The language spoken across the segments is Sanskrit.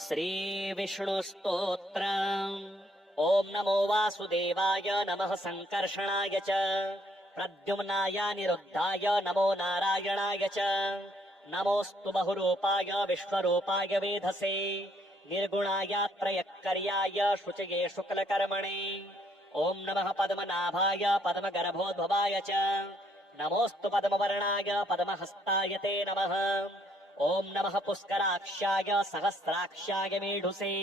श्रीविष्णुस्तोत्रम्। ॐ नमो वासुदेवाय नमः सङ्कर्षणाय च प्रद्युम्नाय निरुद्धाय नमो नारायणाय च नमोऽस्तु बहुरूपाय विश्वरूपाय वेधसे निर्गुणाय त्रयक्कर्याय शुचये शुक्लकर्मणे ॐ नमः पद्मनाभाय पद्मगर्भोद्भवाय च नमोऽस्तु पद्मवर्णाय पद्महस्ताय ते नमः ॐ नमः पुष्कराक्षाय सहस्राक्षाय मेढुसे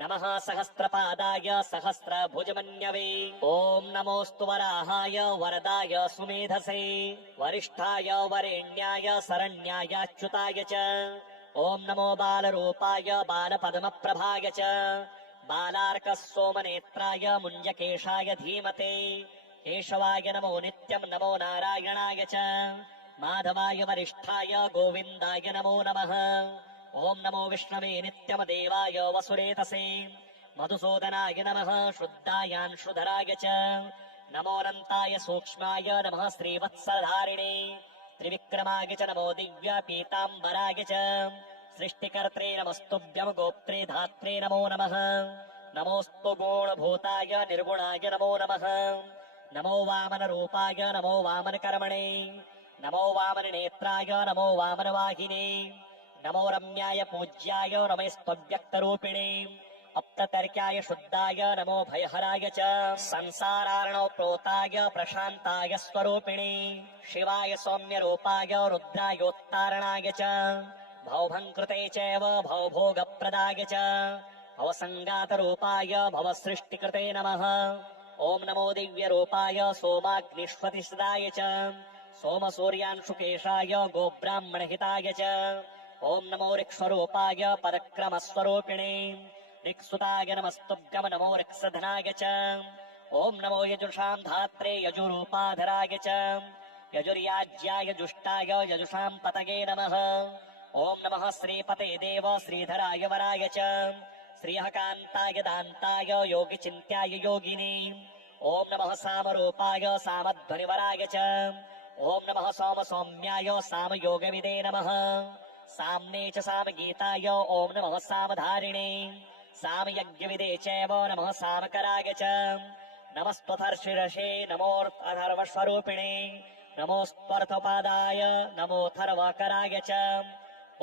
नमः सहस्रपादाय सहस्रभुजमन्यवे ॐ नमोऽस्तु वराहाय वरदाय सुमेधसे वरिष्ठाय वरेण्याय शरण्याय अच्युताय च ॐ नमो बालरूपाय बालपद्मप्रभाय च बालार्कः सोमनेत्राय मुञ्जकेशाय धीमते केशवाय नमो नित्यम् नमो नारायणाय च माधवाय वरिष्ठाय गोविन्दाय नमो नमः ॐ नमो विष्णवे नित्यमदेवाय वसुरेतसे मधुसूदनाय नमः शुद्धायांशुधराय च नमोऽनन्ताय सूक्ष्माय नमः श्रीवत्सधारिणे त्रिविक्रमाय च नमो दिव्यपीताम्बराय च सृष्टिकर्त्रे नमस्तुभ्यम् गोप्त्रे धात्रे नमो नमः नमोऽस्तु गुणभूताय निर्गुणाय नमो नमः नमो वामनरूपाय नमो वामनकर्मणे नमो वामननेत्राय नमो वामनवाहिने नमो रम्याय पूज्याय नमस्तव्यक्तरूपिणे अप्ततर्क्याय शुद्धाय नमो भयहराय च संसारार्णव प्रोताय प्रशान्ताय स्वरूपिणे शिवाय सौम्यरूपाय रुद्रायोत्तारणाय च भवभङ्कृते चैव भवभोगप्रदाय च भवसङ्गातरूपाय भवसृष्टिकृते नमः ॐ नमो दिव्यरूपाय सोमाग्निष्वतिसदाय च सोमसूर्यान्शुकेशाय गोब्राह्मणहिताय च ॐ नमो ऋक्ष्वरूपाय परक्रमस्वरूपिणे ऋक्सुताय नमस्तुभ्यम् नमो ऋक्सधनाय च ॐ नमो यजुषाम् धात्रे यजुरूपाधराय च यजुर्याज्याय जुष्टाय यजुषाम् पतये नमः ॐ नमः श्रीपते देव श्रीधराय वराय च श्रीहकान्ताय दान्ताय योगिचिन्त्याय योगिने ॐ नमः सामरूपाय सामध्वनिवराय च ॐ नमः सोमसौम्याय सामयोगविदे नमः साम्ने च सामगीताय ॐ नमः सामधारिणे सामयज्ञविदे चैव नमः सामकराय च नमस्त्वथर्षिरसे नमोऽर्थर्वस्वरूपिणे नमोऽस्त्वर्थपादाय नमोऽथर्वकराय च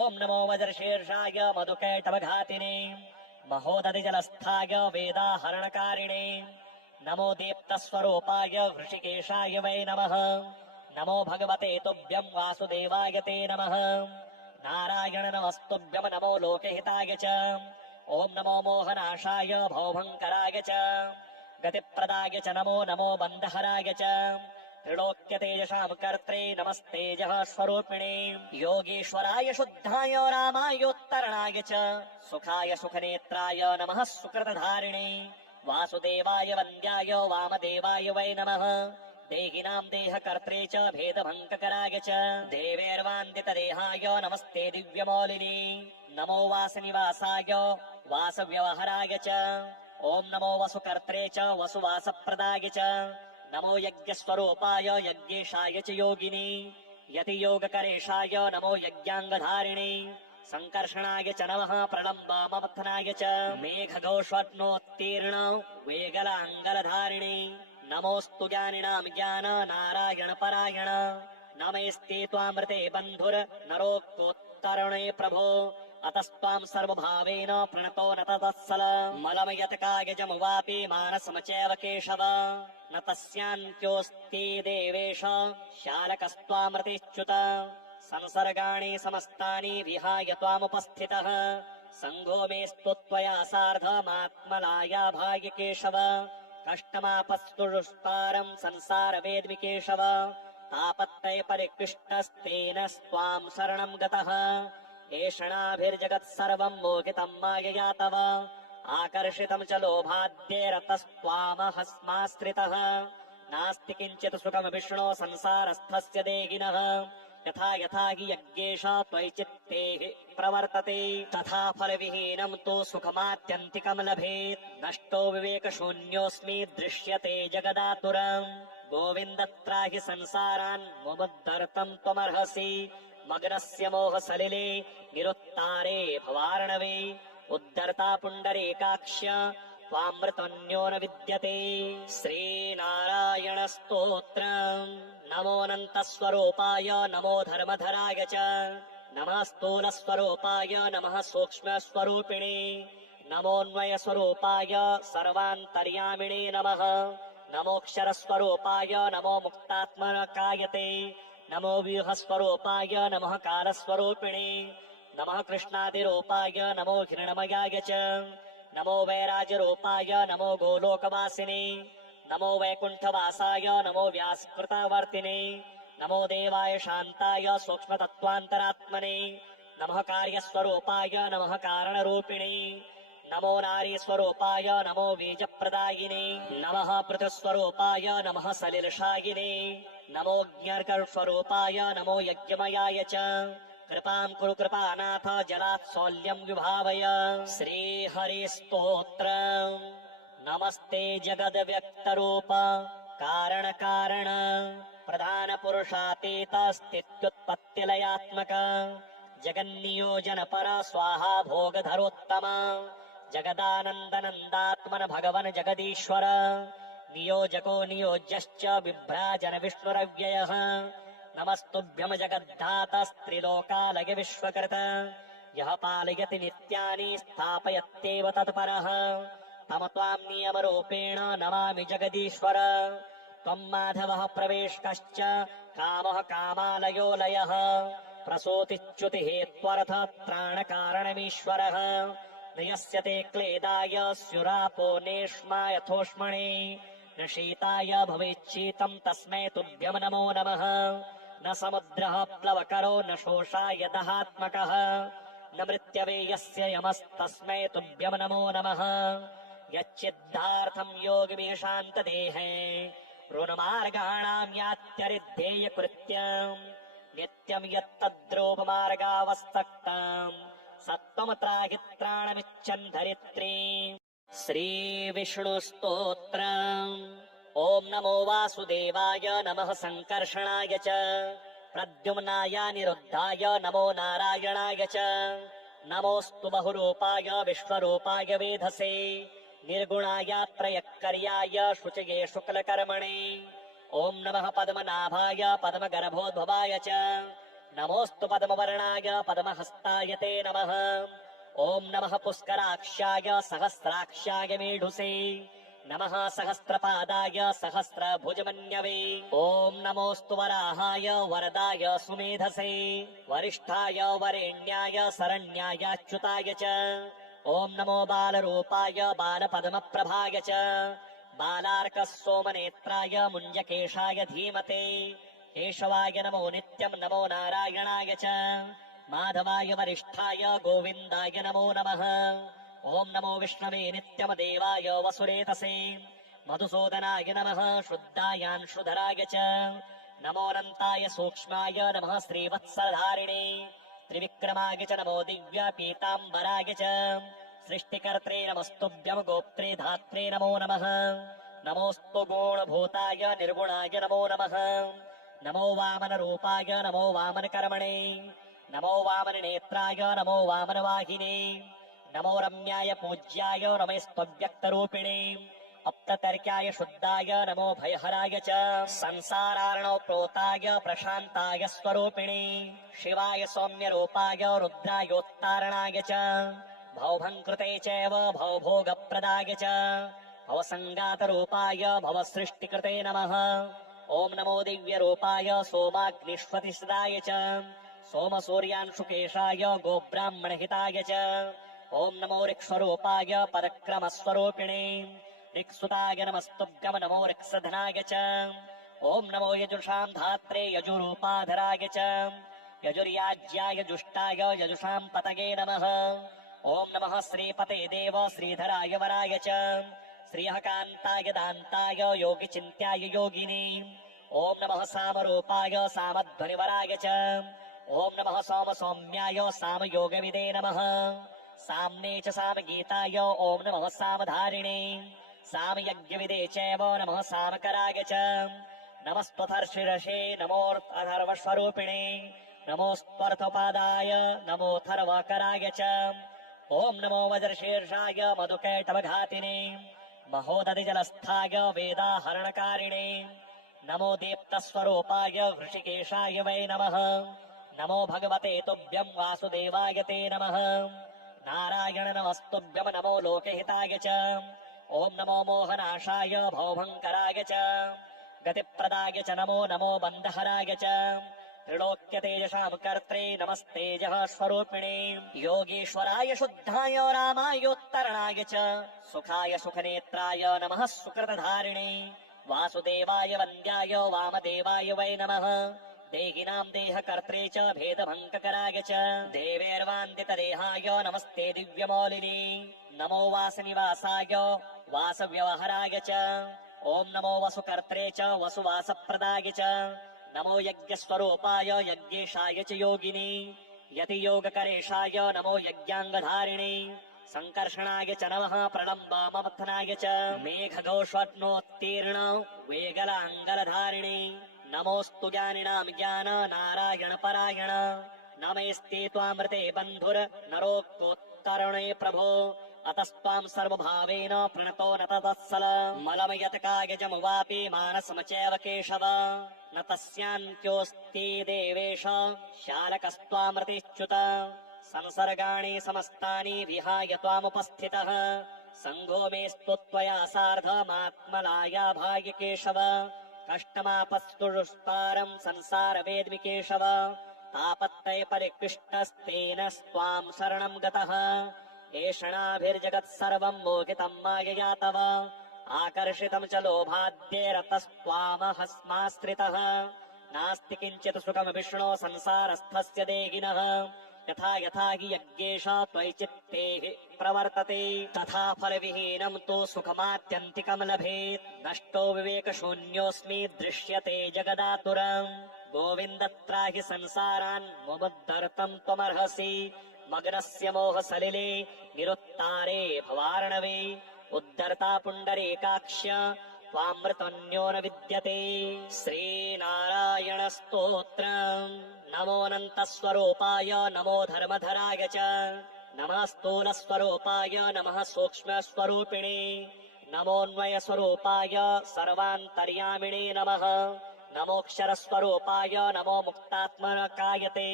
ॐ नमो वज्रशीर्षाय मधुकैटवघातिने महोदधिजलस्थाय वेदाहरणकारिणे नमो दीप्तस्वरूपाय हृषिकेशाय वै नमः नमो भगवते तुभ्यम् वासुदेवाय ते नमः नारायण नमस्तुभ्यम् नमो लोकहिताय च ॐ नमो मोहनाशाय भवभङ्कराय च गतिप्रदाय च नमो नमो बन्धहराय च त्रिलोक्यतेजसाम् कर्त्रे नमस्तेजः स्वरूपिणे योगीश्वराय शुद्धाय रामायोत्तरणाय च सुखाय सुखनेत्राय नमः सुकृतधारिणे वासुदेवाय वन्द्याय वामदेवाय वै नमः देहिनाम् देहकर्त्रे च भेदभङ्कराय च देवेर्वान्दितदेहाय नमस्ते दिव्यमौलिने नमो वासनिवासाय वासव्यवहराय च ॐ नमो वसुकर्त्रे च वसुवासप्रदाय च नमो यज्ञस्वरूपाय यज्ञेशाय च योगिने यतियोगकरेशाय नमो यज्ञाङ्गधारिणे सङ्कर्षणाय च नमः प्रलम्बमथनाय च मेघघोषोत्तीर्ण वेगलाङ्गलधारिणे नमोऽस्तु ज्ञानिनाम् ज्ञान नारायणपरायण नमस्ते त्वामृते बन्धुर नरोक्तोत्तरणे प्रभो अतस्त्वाम् सर्वभावेन प्रणतो न ततःसल मलमयतकायजमुवापि मानसमचैव केशव न तस्यान्त्योऽस्ति देवेश शालकस्त्वामृतिच्युत संसर्गाणि समस्तानि विहाय त्वामुपस्थितः सङ्घो मेस्तु त्वया सार्धमात्मलाया भाग्य केशव कष्टमापस्तुष्पारम् संसार वेद्मि केशव तापत्तय परिकृष्टस्तेन स्वाम् शरणम् गतः एषणाभिर्जगत् सर्वम् मोहितम् मायया तव आकर्षितम् च लोभाद्यैरतस्त्वामहस्माश्रितः नास्ति किञ्चित् सुखम् विष्णो संसारस्थस्य देहिनः यथा यथा हि यज्ञेश त्वयि चित्ते प्रवर्तते तथा फलविहीनम् तु सुखमात्यन्तिकम् लभेत् नष्टो विवेकशून्योऽस्मि दृश्यते जगदातुरम् गोविन्द त्राहि संसारान् मुमुद्धर्तम् त्वमर्हसि मग्नस्य मोहसलिले निरुत्तारे भवार्णवे उद्धर्ता पुण्डरीकाक्ष्य त्वामृतन्यो न विद्यते श्रीनारायण स्तोत्रम् नमोऽनन्तस्वरूपाय नमो धर्मधराय च नमः स्थूलस्वरूपाय नमः सूक्ष्मस्वरूपिणे नमोऽन्वयस्वरूपाय सर्वान्तर्यामिणे नमः नमोऽक्षरस्वरूपाय नमो मुक्तात्मकायते नमो व्यूहस्वरूपाय नमः कालस्वरूपिणे नमः कृष्णादिरूपाय नमो हिरण्मयाय च नमो वैराजरूपाय नमो गोलोकवासिने नमो वैकुण्ठवासाय नमो व्यासकृतावर्तिने नमो देवाय शान्ताय सूक्ष्मतत्त्वान्तरात्मने नमः कार्यस्वरूपाय नमः कारणरूपिणे नमो नारीस्वरूपाय नमो बीजप्रदायिने नमः पृथुस्वरूपाय नमः सलिलशायिने नमो ज्ञर्कस्वरूपाय नमो यज्ञमयाय च कृपां कुरु कृपानाथ जलात् सौल्यं विभावय श्रीहरिस्तोत्रम् नमस्ते जगद्व्यक्तरूप कारणकारण प्रधानपुरुषातीत स्थित्युत्पत्तिलयात्मक जगन्नियोजनपर स्वाहा भोगधरोत्तम जगदानन्दनन्दात्मन भगवन् जगदीश्वर नियोजको नियोज्यश्च बिभ्राजन विष्णुरव्ययः नमस्तुभ्यं जगद्धातस्त्रिलोकालय विश्वकृत यः पालयति नित्यानि स्थापयत्येव तत्परः तम त्वां नियमरूपेण नमामि जगदीश्वर त्वं माधवः प्रवेशकश्च कामः कामालयो लयः प्रसूतिच्युतिः त्वरथ त्राणकारणमीश्वरः न यस्य ते क्लेदाय स्युरापो नेष्मा यथोष्मणे न शीताय भवेच्छीतं तस्मै तुभ्यं नमो नमः न समुद्रः प्लवकरो न शोषाय दहात्मकः न मृत्यवे यस्य यमस्तस्मै तुभ्यं नमो नमः यच्चिद्धार्थं योगिभिः शान्तदेहे ऋणमार्गाणां यात्यरिद्धेय कृत्यम् नित्यं यत्तद्रूपमार्गावस्तक्तम् सत्त्वमत्रागित्राणमिच्छन् धरित्रीम् श्रीविष्णुस्तोत्रम् ॐ नमो वासुदेवाय नमः सङ्कर्षणाय च प्रद्युम्नाय निरुद्धाय नमो नारायणाय च नमोऽस्तु बहुरूपाय विश्वरूपाय वेधसे निर्गुणाय त्रयक्कर्याय शुचये शुक्लकर्मणे ॐ नमः पद्मनाभाय पद्मगर्भोद्भवाय च नमोऽस्तु पद्मवर्णाय पद्महस्ताय ते नमः ॐ नमः पुष्कराक्षाय सहस्राक्षाय मेढुसे नमः सहस्रपादाय सहस्रभुजमन्यवे ॐ नमोऽस्तु वराहाय वरदाय सुमेधसे वरिष्ठाय वरेण्याय शरण्यायाच्युताय च ॐ नमो बालरूपाय बालपद्मप्रभाय च बालार्कः सोमनेत्राय मुञ्जकेशाय धीमते केशवाय नमो नित्यं नमो नारायणाय च माधवाय वरिष्ठाय गोविन्दाय नमो नमः ॐ नमो विष्णवे नित्यं देवाय वसुरेतसे मधुसूदनाय नमः शुद्धायांशुधराय च नमोऽनन्ताय सूक्ष्माय नमः श्रीवत्सधारिणे त्रिविक्रमाय च नमो दिव्यपीताम्बराय च सृष्टिकर्त्रे नमस्तुभ्यं गोप्त्रे धात्रे नमो नमः नमोऽस्तु गुणभूताय निर्गुणाय नमो नमः नमो वामनरूपाय नमो वामनकर्मणे नमो वामननेत्राय नमो वामनवाहिने नमो रम्याय पूज्याय नमस्तव्यक्तरूपिणे अप्ततर्क्याय शुद्धाय नमो भयहराय च संसारार्णव प्रोताय प्रशान्ताय स्वरूपिणे शिवाय सौम्यरूपाय रुद्रायोत्तारणाय च भवभङ्कृते चैव भवभोगप्रदाय च भवसङ्गातरूपाय भवसृष्टिकृते नमः ॐ नमो दिव्यरूपाय सोमाग्निष्वतिसदाय च सोमसूर्यान्शुकेशाय गोब्राह्मणहिताय च ॐ नमो ऋक्स्वरूपाय परक्रमस्वरूपिणे ऋक्सुताय नमस्तुभ्यं नमो ऋक्सधनाय च ॐ नमो यजुषां धात्रे यजुरूपाधराय च यजुर्याज्याय जुष्टाय यजुषां पतये नमः ॐ नमः श्रीपते देव श्रीधराय वराय च श्रियः कान्ताय दान्ताय योगिचिन्त्याय योगिने ॐ नमः सामरूपाय सामध्वनिवराय च ॐ नमः सोमसौम्याय सामयोगविदे नमः साम्ने च सामगीताय ॐ नमः सामधारिणे सामयज्ञविदे चैव नमः सामकराय च नमस्त्वथर्षिरसे नमोऽर्थर्वस्वरूपिणे नमोऽस्त्वर्थपादाय नमोऽथर्वकराय च ॐ ओम नमो वज्रशीर्षाय मधुकैटवघातिने महोदधिजलस्थाय वेदाहरणकारिणे नमो दीप्तस्वरूपाय हृषिकेशाय वै नमः नमो भगवते तुभ्यं वासुदेवाय ते नमः नारायण नमस्तुभ्यं नमो लोकहिताय च ओम नमो मोहनाशाय भवभङ्कराय च गतिप्रदाय च नमो नमो बन्धहराय च त्रिलोक्य तेजसां कर्त्रे नमस्तेजः स्वरूपिणे योगीश्वराय शुद्धाय रामायोत्तरणाय च सुखाय सुखनेत्राय नमः सुकृतधारिणे वासुदेवाय वन्द्याय वामदेवाय वै नमः देहिनां देहकर्त्रे च भेदभङ्कराय च देवेर्वान्दितदेहाय नमस्ते दिव्यमौलिने नमो वासनिवासाय वासव्यवहराय च ओम नमो वसुकर्त्रे च वसुवासप्रदाय च नमो यज्ञस्वरूपाय यज्ञेशाय च योगिने यतियोगकरेशाय नमो यज्ञाङ्गधारिणे संकर्षणाय च नमः प्रलम्बामपथनाय च मेघघोषोत्तीर्ण वेगलाङ्गलधारिणे नमोऽस्तु ज्ञानिनां ज्ञान नारायणपरायण नमेस्ते त्वामृते बन्धुर नरोक्तोत्तरणे प्रभो अतस्त्वां सर्वभावेन प्रणतो न ततत्सल मलमयतकायजमुवापि मानसमचैव केशव न तस्यान्त्योऽस्ति देवेश शालकस्त्वामृतिच्युत संसर्गाणि समस्तानि विहाय त्वामुपस्थितः सङ्घो मेस्तु त्वया सार्धमात्मलाया भाग्य केशव कष्टमापस्तुष्पारं संसार वेद्मि केशव तापत्तये परिकृष्टस्तेन स्वां शरणं गतः एषणाभिर्जगत् सर्वं मोहितं मायया तव आकर्षितं च लोभाद्यैरतस्त्वामहस्माश्रितः नास्ति किञ्चित् सुखं विष्णो संसारस्थस्य देहिनः यथा यथा हि यज्ञेश त्वयि चित्ते प्रवर्तते तथा फलविहीनं तु सुखमात्यन्तिकं लभेत् नष्टो विवेकशून्योऽस्मि दृश्यते जगदातुरम् गोविन्द त्राहि संसारान् मुमुद्धर्तुं त्वमर्हसि मग्नस्य मोहसलिले निरुत्तारे भवार्णवे उद्धर्ता पुण्डरीकाक्ष्य त्वामृतन्यो न विद्यते श्रीनारायण स्तोत्रम् नमोऽनन्तस्वरूपाय नमो धर्मधराय च नमः स्थूलस्वरूपाय नमः सूक्ष्मस्वरूपिणे नमोऽन्वयस्वरूपाय सर्वान्तर्यामिणे नमः नमोऽक्षरस्वरूपाय नमो मुक्तात्मकायते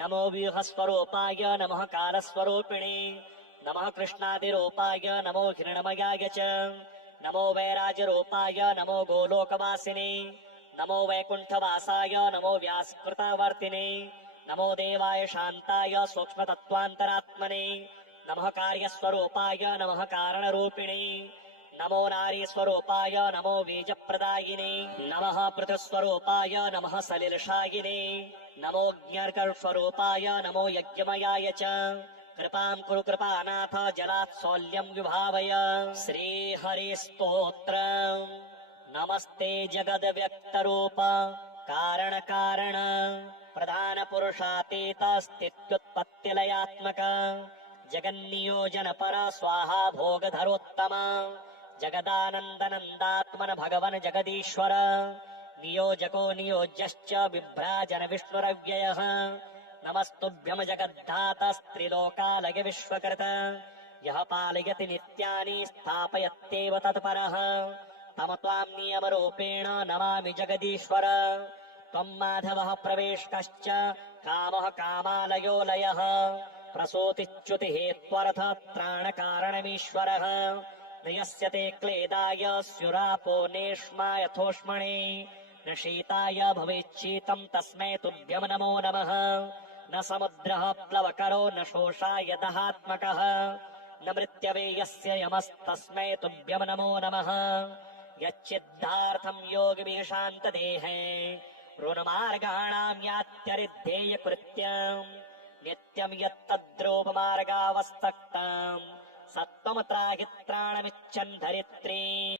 नमो व्यूहस्वरूपाय नमः कालस्वरूपिणे नमः कृष्णादिरूपाय नमो हिरण्मयाय च नमो वैराजरूपाय नमो गोलोकवासिने नमो वैकुण्ठवासाय नमो व्यासकृतवर्तिने नमो देवाय शान्ताय सूक्ष्मतत्त्वान्तरात्मने नमः कार्यस्वरूपाय नमः कारणरूपिणे नमो नारीस्वरूपाय नमो बीजप्रदायिने नमः पृथुस्वरूपाय नमः सलिलशायिने नमो ज्ञर्कस्वरूपाय नमो यज्ञमयाय च कृपां कुरु कृपानाथ जलात् सौल्यं विभावय श्रीहरिस्तोत्रम् नमस्ते जगद्व्यक्तरूप कारण कारण प्रधान पुरुषातीत स्थित्युत्पत्तिलयात्मक जगन्नियोजन पर स्वाहा भोगधरोत्तम जगदानन्दनन्दात्मन भगवन् जगदीश्वर नियोजको नियोज्यश्च बिभ्राजन विष्णुरव्ययः नमस्तुभ्यं जगद्धातस्त्रिलोकालय विश्वकृत यः पालयति नित्यानि स्थापयत्येव तत्परः तम त्वां नियमरूपेण नमामि जगदीश्वर त्वं माधवः प्रवेशकश्च कामः कामालयो लयः प्रसूतिच्युतिहेत्वर्थ त्राणकारणमीश्वरः न यस्य ते क्लेदाय स्युरापो नेष्मा यथोष्मणे न शीताय भवेच्छीतं तस्मै तुभ्यं नमो नमः न समुद्रः प्लवकरो न शोषाय दहात्मकः न मृत्यवे यस्य यमस्तस्मै तुभ्यं नमो नमः यच्चिद्धार्थं योगिभिः शान्तदेहे ऋणमार्गाणां यात्यरिद्धेयकृत्यम् नित्यं यत्तद्रूपमार्गावस्तक्तम् सत्त्वं त्राहि त्राणमिच्छन् धरित्री